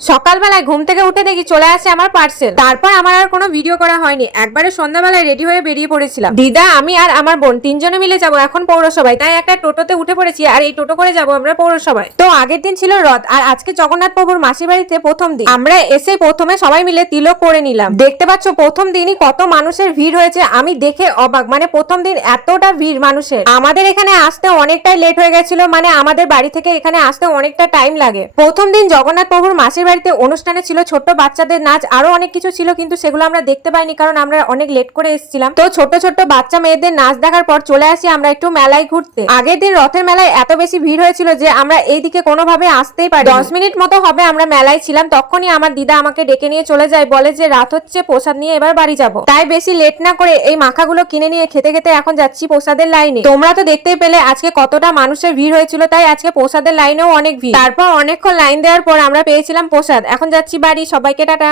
সকালবেলায় ঘুম থেকে উঠে দেখি চলে আসে আমার পার্সেল। তারপর আমার আর কোনো ভিডিও করা হয়নি, একবারে সন্ধ্যাবেলায় রেডি হয়ে বেরিয়ে পড়েছিলাম। দিদা, আমি আর আমার বোন তিনজনে মিলে যাব এখন পৌরসভায়, তাই একটা টোটোতে উঠে পড়েছি আর এই টোটো করে যাব আমরা পৌরসভায়। তো আগের দিন ছিল রথ আর আজকে জগন্নাথ প্রভুর মাসির বাড়িতে প্রথম দিন। আমরা এসে প্রথমে সবাই মিলে তিলক করে নিলাম। দেখতে পাচ্ছ প্রথম দিনই কত মানুষের ভিড় হয়েছে, আমি দেখে অবাক। মানে প্রথম দিন এতটা ভিড় মানুষের। আমাদের এখানে আসতে অনেকটাই লেট হয়ে গেছিল, মানে আমাদের বাড়ি থেকে এখানে আসতে অনেকটা টাইম লাগে। প্রথম দিন জগন্নাথ প্রভুর মাসির বাড়িতে অনুষ্ঠানে ছিল ছোট্ট বাচ্চাদের নাচ, আরো অনেক কিছু ছিল, কিন্তু সেগুলো আমরা দেখতে পাইনি কারণ আমরা অনেক লেট করে এসেছিলাম। তো ছোট ছোট্ট বাচ্চা মেয়েদের নাচ দেখার পর চলে আসি আমরা একটু মেলায় ঘুরতে। আগের দিন রথের মেলায় এত বেশি ভিড় হয়েছিল যে আমরা এইদিকে কোনোভাবে আসতেই পারি। 10 মিনিট মতো হবে আমরা মেলায় ছিলাম, তখনই আমার দিদা আমাকে ডেকে নিয়ে চলে যায়, বলে যে রাত হচ্ছে, প্রসাদ নিয়ে এবার বাড়ি যাব। তাই বেশি লেট না করে এই মাখাগুলো কিনে নিয়ে খেতে খেতে এখন যাচ্ছি প্রসাদের লাইনে। তোমরা তো দেখতেই পেলে আজকে কতটা মানুষের ভিড় হয়েছিল, তাই আজকে প্রসাদের লাইনেও অনেক ভিড়। তারপর অনেকক্ষণ লাইন দেওয়ার পর আমরা পেয়েছিলাম প্রসাদ। এখন যাচ্ছি বাড়ি, সবাইকে টাটা।